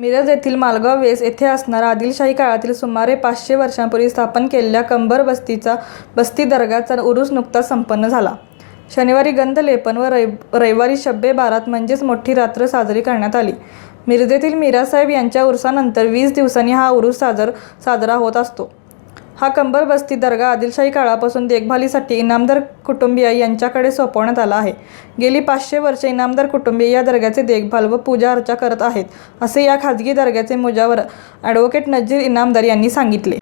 मिरज येथील मालगाव वेस येथे असणारा आदिलशाही काळातील सुमारे पाचशे वर्षांपूर्वी स्थापन केलेल्या कंबर बस्तीचा बस्ती दर्गाचा उरूस नुकताच संपन्न झाला. शनिवारी गंधलेपन व रवि रविवारी शब्बे बारात म्हणजेच मोठी रात्र साजरी करण्यात आली. मिरजेतील मीरासाहेब यांच्या उरसानंतर वीस दिवसांनी हा उरूस साजर साजरा होत असतो. हा कंबर बस्ती दर्गा आदिलशाही काळापासून देखभालीसाठी इनामदार कुटुंबीय यांच्याकडे सोपवण्यात आला आहे. गेली पाचशे वर्षे इनामदार कुटुंबीय या दर्ग्याचे देखभाल व पूजा अर्चा करत आहेत असे या खाजगी दर्ग्याचे मुजावर ॲडव्होकेट नजीर इनामदार यांनी सांगितले.